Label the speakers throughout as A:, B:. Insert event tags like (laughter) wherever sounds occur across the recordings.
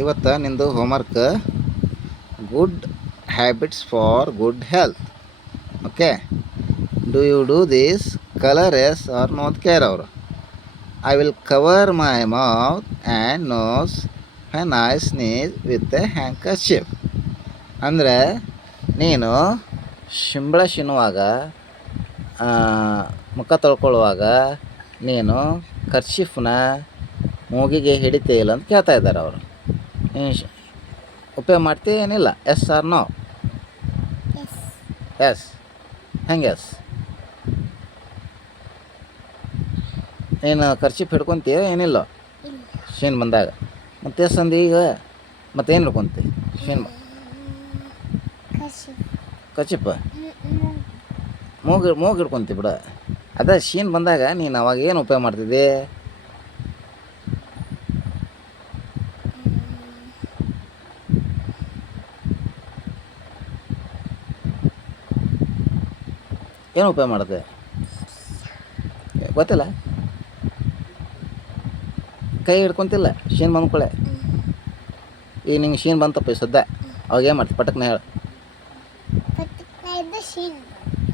A: ಇವತ್ತು ನಿಂದು homework good habits for good health okay do you do this colour yes or not care ಅವರು? I will cover my mouth and nose when I sneeze with a handkerchief ಅಂದರೆ ನೀನು ಶಿಂಬಳ ಶಿನ್ನುವಾಗ ಮುಖ ತೊಳ್ಕೊಳ್ಳುವಾಗ ನೀನು ಕರ್ಚಿಫ್ನ ಮೂಗಿಗೆ ಹಿಡಿತೇ ಇಲ್ಲ ಅಂತ ಕೇಳ್ತಾ ಇದ್ದಾರೆ ಅವರು. ಉಪಯೋಗ ಮಾಡ್ತೀಯ ಏನಿಲ್ಲ? Yes or no
B: yes
A: yes ಹೆಂಗೆ ಎಸ್ ಏನು ಖರ್ಚಿಪ್ ಹಿಡ್ಕೊತೀಯ ಏನಿಲ್ಲ? ಶೇನ್ ಬಂದಾಗ. ಮತ್ತೆ ಎಸ್ ಅಂದು ಈಗ? ಮತ್ತೇನು ಹಿಡ್ಕೊಂತಿ? ಶೇನ್
B: ಖರ್ಚಿಪ್ಪ
A: ಕಚಿಪ್ಪ ಮೂಗು ಮೂಗು ಹಿಡ್ಕೊಂತಿ ಬಿಡ. ಅದೇ ಶೀನ್ ಬಂದಾಗ ನೀನು ಅವಾಗ ಏನು ಉಪಯೋಗ ಮಾಡ್ತಿದ್ದೆ? ಏನು ಉಪಯೋಗ ಮಾಡುತ್ತೆ? ಗೊತ್ತಿಲ್ಲ. ಕೈ ಹಿಡ್ಕೊಂತಿಲ್ಲ ಶೀನ್ ಬಂದ್ಕೊಳ್ಳೆ ಈಗ ನಿಂಗೆ ಶೀನ್ ಬಂತಪ್ಪ ಈ ಸದ್ಯ. ಅವಾಗ ಏನು ಮಾಡ್ತೀವಿ ಪಟಕ್ನ ಹೇಳು.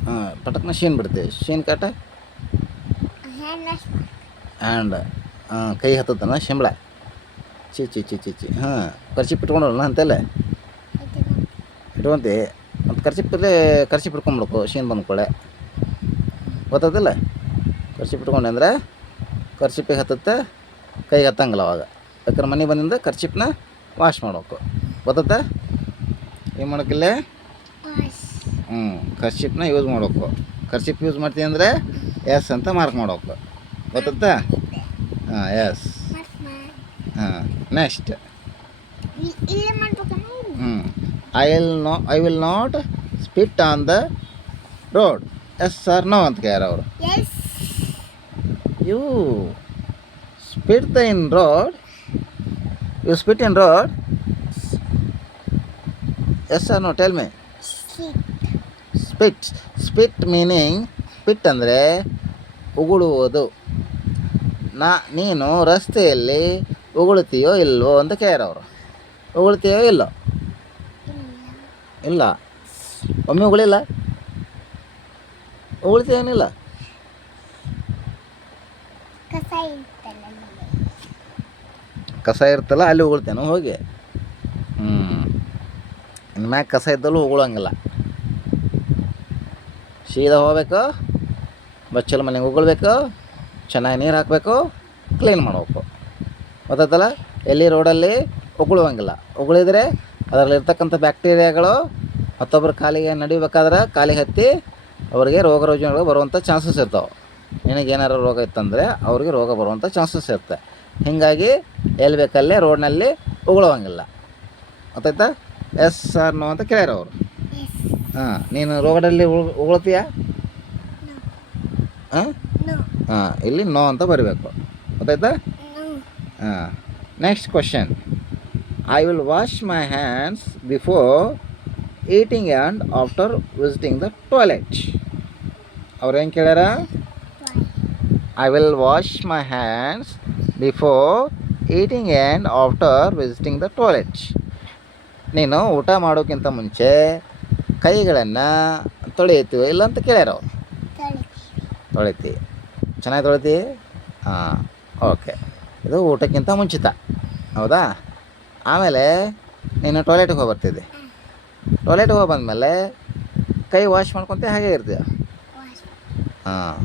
A: ಹಾಂ ಪಟಕ್ನ ಶೀನ್ ಬಿಡ್ತೀವಿ ಶೀನ್ ಕಾಟ. ಆ್ಯಂಡ್ ಹಾಂ ಕೈ ಹತ್ತದನ ಶಿಂಬಳ ಚಿ ಚಿ ಚಿ ಚಿ ಚಿ ಹಾಂ ಖರ್ಚಿಪ್ ಇಟ್ಕೊಂಡಲ್ಲ ಅಂತೆಲ್ಲ. ಇಟ್ಕೊಂತಿ. ಮತ್ತು ಖರ್ಚಿಪ್ಪಲ್ಲೇ ಖರ್ಚಿಪ್ ಇಟ್ಕೊಂಬಿಡ್ಕು ಶೀನ್ ಬಂದ್ಕೊಳ್ಳೆ ಗೊತ್ತದಿಲ್ಲ ಖರ್ಚಿಪ್ ಇಟ್ಕೊಂಡೆ ಅಂದ್ರೆ ಖರ್ಚಿಪಿಗೆ ಹತ್ತತ್ತೆ, ಕೈಗೆ ಹತ್ತಂಗಿಲ್ಲ ಅವಾಗ. ಯಾಕಂದ್ರೆ ಮನೆ ಬಂದಿಂದ ಖರ್ಚಿಪ್ನ ವಾಶ್ ಮಾಡಬೇಕು. ಗೊತ್ತತ್ತೆ ಏನು ಮಾಡೋಕ್ಕಿಲ್ಲ ಹ್ಞೂ ಖರ್ಚಿಪ್ನ ಯೂಸ್ ಮಾಡಬೇಕು. ಖರ್ಚಿಪ್ ಯೂಸ್ ಮಾಡ್ತೀವಿ ಅಂದರೆ ಎಸ್ ಅಂತ ಮಾರ್ಕ್ ಮಾಡಬೇಕು. ಗೊತ್ತತ್ತಾ ಹಾಂ ಎಸ್ ಹಾಂ ನೆಕ್ಸ್ಟ್ ಹ್ಞೂ I will no I will not spit on the road yes sir no ಅಂತ ಕೇಳ್ಯಾರ ಅವರು. You spit the in road. You spit in road. Yes sir no tell me. Spit. Spit meaning spit ಅಂದರೆ ಉಗುಳುವುದು. ನಾ ನೀನು ರಸ್ತೆಯಲ್ಲಿ ಉಗುಳ್ತೀಯೋ ಇಲ್ವೋ ಅಂತ ಕೇಳೋರು ಅವರು. ಉಗುಳ್ತೀಯೋ ಇಲ್ಲ?
B: ಇಲ್ಲ.
A: ಒಮ್ಮೆ ಉಗುಳಿಲ್ಲ?
B: ಇರ್ತಲ್ಲ ಅಲ್ಲಿ.
A: ಕಸ ಇರ್ತಲ್ಲ ಅಲ್ಲಿ ಉಗುಳ್ತೇನೆ ಹೋಗಿ. ಹ್ಞೂ ಇನ್ನು ಮ್ಯಾಗ ಕಸ ಇದ್ದಲ್ಲೂ ಉಗುಳಂಗಿಲ್ಲ. ಸೀದಾ ಹೋಗ್ಬೇಕು ಬಚ್ಚಲ ಮನೆಗೆ ಉಗುಳ್ಬೇಕು ಚೆನ್ನಾಗಿ ನೀರು ಹಾಕಬೇಕು ಕ್ಲೀನ್ ಮಾಡಬೇಕು. ಗೊತ್ತಾಯ್ತಲ್ಲ? ಎಲ್ಲಿ ರೋಡಲ್ಲಿ ಉಗುಳುವಂಗಿಲ್ಲ. ಉಗುಳಿದ್ರೆ ಅದರಲ್ಲಿರ್ತಕ್ಕಂಥ ಬ್ಯಾಕ್ಟೀರಿಯಾಗಳು ಮತ್ತೊಬ್ಬರು ಕಾಲಿಗೆ ನಡಿಬೇಕಾದ್ರೆ ಕಾಲಿಗೆ ಹತ್ತಿ ಅವರಿಗೆ ರೋಗ ರುಜಿನಗಳು ಬರುವಂಥ ಚಾನ್ಸಸ್ ಇರ್ತಾವೆ. ನಿನಗೇನಾರು ರೋಗ ಇತ್ತಂದರೆ ಅವ್ರಿಗೆ ರೋಗ ಬರುವಂಥ ಚಾನ್ಸಸ್ ಇರುತ್ತೆ. ಹೀಗಾಗಿ ಎಲ್ಲಿ ಬೇಕಲ್ಲೇ ರೋಡ್ನಲ್ಲಿ ಉಗುಳುವಂಗಿಲ್ಲ. ಗೊತ್ತಾಯ್ತಾ? ಎಸ್ ಸರ್ ನೋ ಅಂತ ಕೇಳ್ಯಾರ ಅವರು. ಹಾಂ ನೀನು ರೋಗದಲ್ಲಿ ಉಳ್ ಉಗುಳ್ತೀಯಾ? ಹಾಂ? ಹಾಂ ಇಲ್ಲಿ ನೋ ಅಂತ ಬರಬೇಕು. ಗೊತ್ತಾಯ್ತಾ? ಹಾಂ next question I will wash my hands before eating and after visiting the toilet ಅವ್ರು ಏನು ಕೇಳ್ಯಾರ? I will wash my hands before eating and after visiting the toilet ನೀನು ಊಟ ಮಾಡೋಕ್ಕಿಂತ ಮುಂಚೆ ಕೈಗಳನ್ನು ತೊಳೆಯುತ್ತೀವಿ ಇಲ್ಲ ಅಂತ ಕೇಳ್ಯಾರ ಅವ್ರು? ಚೆನ್ನಾಗಿ ತೊಳಿತಿ? ಹಾಂ ಓಕೆ ಇದು ಊಟಕ್ಕಿಂತ ಮುಂಚಿತ. ಹೌದಾ? ಆಮೇಲೆ ನೀನು ಟಾಯ್ಲೆಟಿಗೆ ಹೋಗಿ ಬರ್ತಿದ್ದೆ ಟಾಯ್ಲೆಟಿಗೆ ಹೋಗಿ ಬಂದಮೇಲೆ ಕೈ ವಾಶ್ ಮಾಡ್ಕೊತ ಹಾಗೆ ಇರ್ತೀಯ? ಹಾಂ.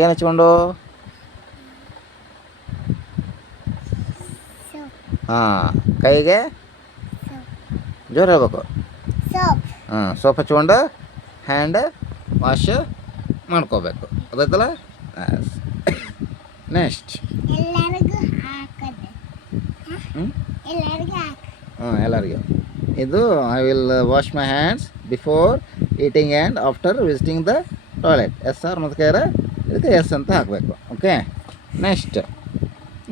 A: ಏನು ಹಚ್ಕೊಂಡು? ಹಾಂ ಕೈಗೆ ಜೋರು ಹೇಳ್ಬೇಕು. ಹಾಂ ಸೋಪ್ ಹಚ್ಕೊಂಡು ಹ್ಯಾಂಡ್ ವಾಶ್ ಮಾಡ್ಕೋಬೇಕು. ಅದಾಯ್ತಲ್ಲ? ನೆಕ್ಸ್ಟ್ ಹ್ಞೂ
B: ಎಲ್ಲರಿಗೂ.
A: ಇದು I will wash my hands before eating and after visiting the toilet yes or ಮತ್ತು ಕೇರ ಇದಕ್ಕೆ ಎಸ್ ಅಂತ ಹಾಕಬೇಕು. ಓಕೆ ನೆಕ್ಸ್ಟ್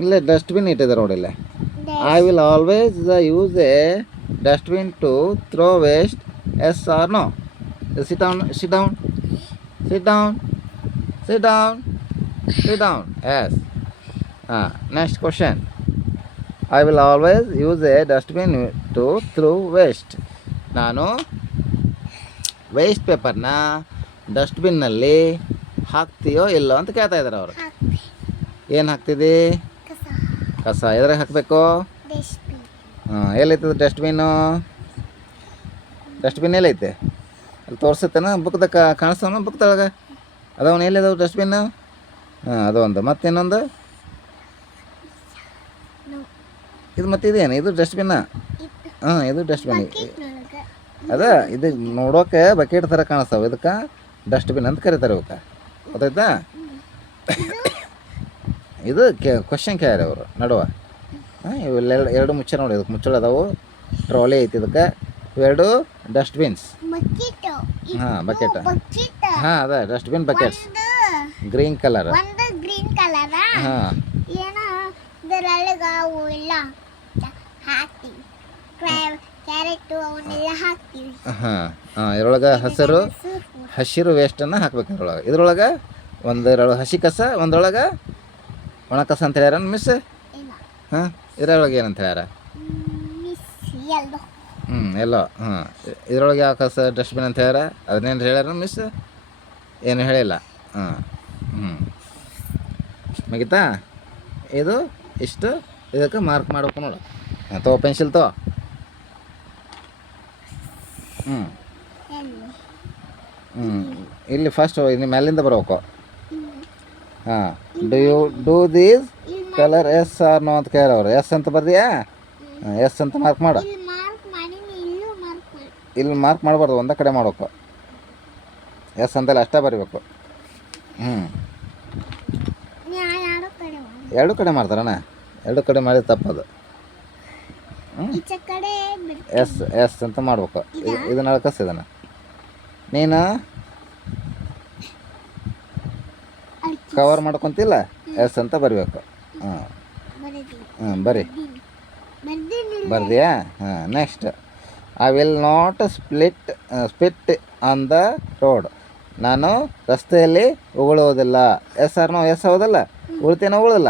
A: ಇಲ್ಲೇ ಡಸ್ಟ್ಬಿನ್ ಇಟ್ಟಿದ್ದಾರೆ ನೋಡಿ ಇಲ್ಲೇ. I will always use a dustbin to throw waste yes or no sit down sit down sit down sit down sit down yes ಹಾಂ next question I will always use a dustbin to throw waste ನಾನು waste ಪೇಪರ್ನ ಡಸ್ಟ್ಬಿನ್ನಲ್ಲಿ ಹಾಕ್ತೀಯೋ ಇಲ್ಲೋ ಅಂತ ಕೇಳ್ತಾ ಇದ್ದಾರೆ ಅವರು. ಏನು ಹಾಕ್ತಿದ್ದಿ?
B: ಕಸ.
A: ಎದ್ರಾಗ ಹಾಕಬೇಕು? ಹಾಂ ಎಲ್ಲೈತದ ಡಸ್ಟ್ಬಿನ್ನು? ಡಸ್ಟ್ಬಿನ್ ಎಲ್ಲೈತೆ ಅಲ್ಲಿ ತೋರಿಸುತ್ತೇನ ಬುಕ್ದಾಗ ಕಾಣಿಸ್ತಾವ ಬುಕ್ದೊಳಗೆ. ಅದವನು ಎಲ್ಲಿದಾವೆ ಡಸ್ಟ್ಬಿನ್ನು? ಹಾಂ ಅದೊಂದು. ಒಂದು ಮತ್ತಿನ್ನೊಂದು
B: ನೋ
A: ಇದು ಮತ್ತೆ ಇದೇನು? ಇದು ಡಸ್ಟ್ಬಿನ್ನ ಹಾಂ ಇದು ಡಸ್ಟ್ಬಿನ್ ಅದ ಇದು ನೋಡೋಕೆ ಬಕೆಟ್ ಥರ ಕಾಣಿಸ್ತಾವೆ. ಇದಕ್ಕೆ ಡಸ್ಟ್ಬಿನ್ ಅಂತ ಕರೀತಾರೆ ಇವಕ್ಕೆ. ಗೊತ್ತಾಯ್ತಾ? (coughs) ಇದು ಕೆ ಕ್ವಶನ್ ಕೇಳ್ಯಾರ ಅವರು ನಡುವ. ಹಾಂ ಇವೆಲ್ಲ ಎರಡು ಮುಚ್ಚ ನೋಡಿ ಇದಕ್ಕೆ ಮುಚ್ಚಳ ಅದಾವು. ಟ್ರಾಲಿ ಐತಿ ಇದಕ್ಕೆ. ಇವೆರಡು ಡಸ್ಟ್ಬಿನ್ಸ್ ಹಾಂ.
B: ಬಕೆಟ್
A: ಹಾಂ ಅದ ಡಸ್ಟ್ಬಿನ್ ಬಕೆಟ್ಸ್ ಗ್ರೀನ್ ಕಲರ ಹಾಂ
B: ಏನೋ ಇದರೊಳಗ ಅವು ಎಲ್ಲ ಹಾಕ್ತೀವಿ ಕ್ಯಾರೆಟ್ ಅವನ್ನೆಲ್ಲ ಹಾಕ್ತೀವಿ.
A: ಹಾಂ ಹಾಂ ಇದ್ರೊಳಗೆ ಹಸಿರು. ಹಸಿರು ವೇಸ್ಟನ್ನು ಹಾಕ್ಬೇಕು ಇದ್ರೊಳಗೆ. ಇದ್ರೊಳಗೆ ಒಂದು ಹಸಿ ಕಸ ಒಂದ್ರೊಳಗೆ ಒಣ ಕಸ ಅಂತ ಹೇಳ್ಯಾರ ಮಿಸ್ ಹಾಂ ಇದ್ರೊಳಗೆ ಏನಂತ ಹೇಳ್ಯಾರ? ಹ್ಞೂ ಎಲ್ಲೋ. ಹಾಂ. ಇದ್ರೊಳಗೆ ಯಾವ ಕಸ ಡಸ್ಟ್ಬಿನ್ ಅಂತ ಹೇಳ್ಯಾರ? ಅದನ್ನೇನು ಹೇಳ್ಯಾರ ಮಿಸ್ ಏನು ಹೇಳಿಲ್ಲ. ಹಾಂ ಹ್ಞೂ ಮುಗಿತಾ? ಇದು ಇಷ್ಟು. ಇದಕ್ಕೆ ಮಾರ್ಕ್ ಮಾಡ್ಬೇಕು ನೋಡು. Pencil ಪೆನ್ಸಿಲ್ ತೋ ಹ್ಞೂ ಹ್ಞೂ ಇಲ್ಲಿ ಫಸ್ಟ್ ಇಲ್ಲಿ ಮೇಲಿಂದ ಬರಬೇಕು ಹಾಂ do you do these colour yes or no ಅಂತ ಕೇಳೋರು ಎಸ್ ಅಂತ ಬರ್ದಿಯಾ ಎಸ್ ಅಂತ ಮಾರ್ಕ್ ಮಾಡು
B: ಇಲ್ಲಿ ಮಾರ್ಕ್
A: ಮಾಡಬಾರ್ದು ಒಂದೇ ಕಡೆ ಮಾಡಬೇಕು ಎಸ್ ಅಂತಲ್ಲಿ ಅಷ್ಟೇ ಬರಿಬೇಕು ಹ್ಞೂ ಎರಡು ಕಡೆ ಮಾಡ್ತಾರಣ್ಣ ಎರಡು ಕಡೆ ಮಾಡಿದ ತಪ್ಪದು ಎಸ್ ಎಸ್ ಅಂತ ಮಾಡ್ಬೇಕು. ಇದು- ಇದನ್ನ ಅಳ್ಕಸ್ ಇದನ್ನ. ನೀನು? ಕವರ್ ಮಾಡ್ಕೊತಿಲ್ಲ? ಎಸ್ ಅಂತ ಬರಿಬೇಕು. ಹಾಂ ಹಾಂ ಬರಿ. ಬರ್ದಿಯಾ? ಹಾಂ next I will not split spit on the road ನಾನು ರಸ್ತೆಯಲ್ಲಿ ಉಗುಳುವುದಿಲ್ಲ. ಎಸ್ ಆರ್ ನೋ ಎಸ್ ಹೌದಲ್ಲ? ಉಳ್ತೇನೋ ಉಗುಳಲ್ಲ?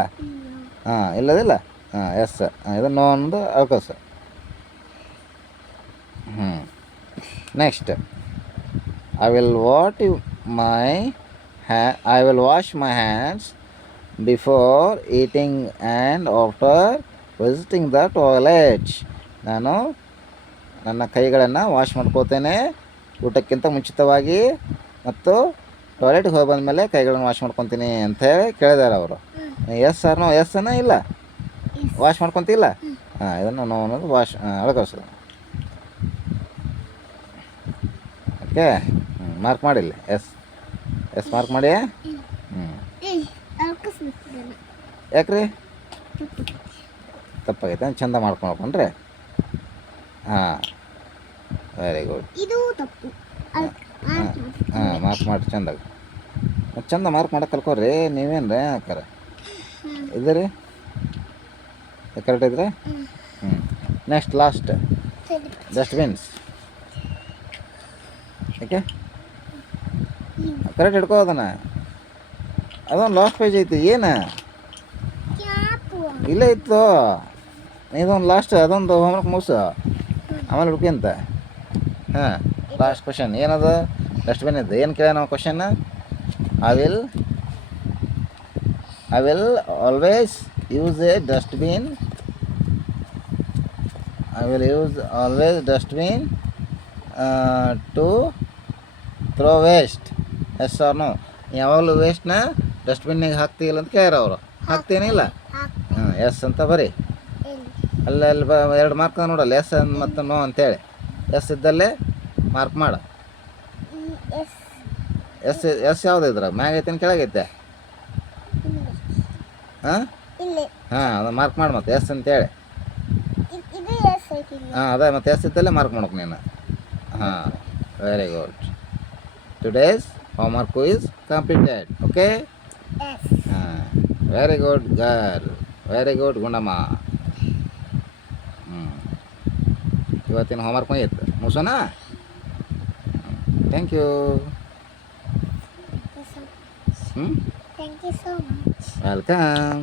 A: ಹಾಂ ಇಲ್ಲದಿಲ್ಲ? ಹಾಂ ಎಸ್ ಇದು ನೋ ಅನ್ನೋದು ಅವಕಾಶ ಹ್ಞೂ next I will what you my ಹ್ಯಾ I will wash my hands before eating and after visiting the toilet ನಾನು ನನ್ನ ಕೈಗಳನ್ನು ವಾಶ್ ಮಾಡ್ಕೋತೇನೆ. ಊಟಕ್ಕಿಂತ ಮುಂಚಿತವಾಗಿ ಮತ್ತು ಟಾಯ್ಲೆಟ್ಗೆ ಹೋಗಿ ಬಂದಮೇಲೆ ಕೈಗಳನ್ನು ವಾಶ್ ಮಾಡ್ಕೊತೀನಿ ಅಂತ ಹೇಳಿ ಕೇಳಿದಾರೆ ಅವರು. ಎಸ್ ಸರ್ನೋ ಎಸ್ ಅನ್ನ ಇಲ್ಲ? ವಾಶ್ ಮಾಡ್ಕೊತಿಲ್ಲ? ಹಾಂ ಇದನ್ನು ನೋ ಅನ್ನೋದು ವಾಶ್ ಅಳಗೋಸು ಓಕೆ ಮಾರ್ಕ್ ಮಾಡಿಲ್ಲ. ಎಸ್ ಎಸ್ ಮಾರ್ಕ್ ಮಾಡಿ? ಹ್ಞೂ. ಯಾಕ್ರಿ? ತಪ್ಪಾಗೈತೆ ಚಂದ ಮಾಡ್ಕೊಂಡ್ರೆ ಹಾಂ. Very good. ಹಾಂ ಮಾರ್ಕ್ ಮಾಡಿ ಚಂದ ಚಂದ ಮಾರ್ಕ್ ಮಾಡಕ್ಕೆ ಕಲ್ಕೋರಿ ನೀವೇನು ರೀ ಹಾಕಾರ
B: ಹ್ಮ್.
A: ಕರೆಕ್ಟ್ ಐತ್ರಿ ಹ್ಞೂ next last. Dustbins okay correct ಹಿಡ್ಕೋ ಅದನ್ನ. ಅದೊಂದು ಲಾಸ್ಟ್ ಪೇಜ್ ಐತಿ. ಏನು? ಇಲ್ಲ ಇತ್ತು. ಇದೊಂದು ಲಾಸ್ಟ್ ಅದೊಂದು ಹೋಮ್ವರ್ಕ್ ಮುಗಿಸು. ಆಮೇಲೆ ಹುಡುಕಿಂತ ಹಾಂ ಲಾಸ್ಟ್ ಕ್ವಶನ್ ಏನದು? ಡಸ್ಟ್ಬಿನ್ ಇದ್ದು. ಏನು ಕೇಳ ನಾವು question I will I will always use a dustbin I use use always dustbin to throw waste yes or no ಯಾವಾಗಲೂ ವೇಸ್ಟ್ನ ಡಸ್ಟ್ಬಿನ್ನಿಗೆ ಹಾಕ್ತೀಯಿಲ್ಲ ಅಂತ ಕೇಳ್ಯಾರ ಅವರು. ಹಾಕ್ತೇನಿಲ್ಲ.
B: ಹಾಕ್
A: ಹಾಂ ಎಸ್ ಅಂತ ಬರೀ.
B: ಎಲ್ಲಿ
A: ಅಲ್ಲಿ ಅಲ್ಲಿ ಬ ಎರಡು ಮಾರ್ಕ್ ನೋಡಲ್ಲ ಎಸ್ ಮತ್ತು ನೋ ಅಂತೇಳಿ ಎಸ್ ಇದ್ದಲ್ಲೇ ಮಾರ್ಕ್ ಮಾಡು.
B: ಎಸ್
A: ಎಸ್ ಯಾವ್ದು ಇದ್ರ? ಮ್ಯಾಗೈತೆ ಕೆಳಗೈತೆ? ಹಾಂ?
B: ಇಲ್ಲಿ.
A: ಹಾಂ ಅದು ಮಾರ್ಕ್ ಮಾಡಿ ಮತ್ತೆ ಎಸ್ ಅಂತೇಳಿ
B: ಇ- ಇದು ಎಸ್ ಐತಿ ಇಲ್ಲಿ.
A: ಹಾಂ ಅದೇ ಮತ್ತೆ ಎಸ್ ಇದ್ದಲ್ಲೇ ಮಾರ್ಕ್ ಮಾಡ್ಬೇಕು ನೀನು ಹಾಂ very good today's homework is completed okay
B: yes
A: ಹಾಂ very good girl very good Gundamma ಹ್ಞೂ ಇವತ್ತಿನ ಹೋಮ್ವರ್ಕ್ ಮುಗಿಯುತ್ತೆ ಮುಗಿಸೋಣ thank you
B: Thank you so-
A: ಹ್ಞೂ
B: Thank you so much.
A: Welcome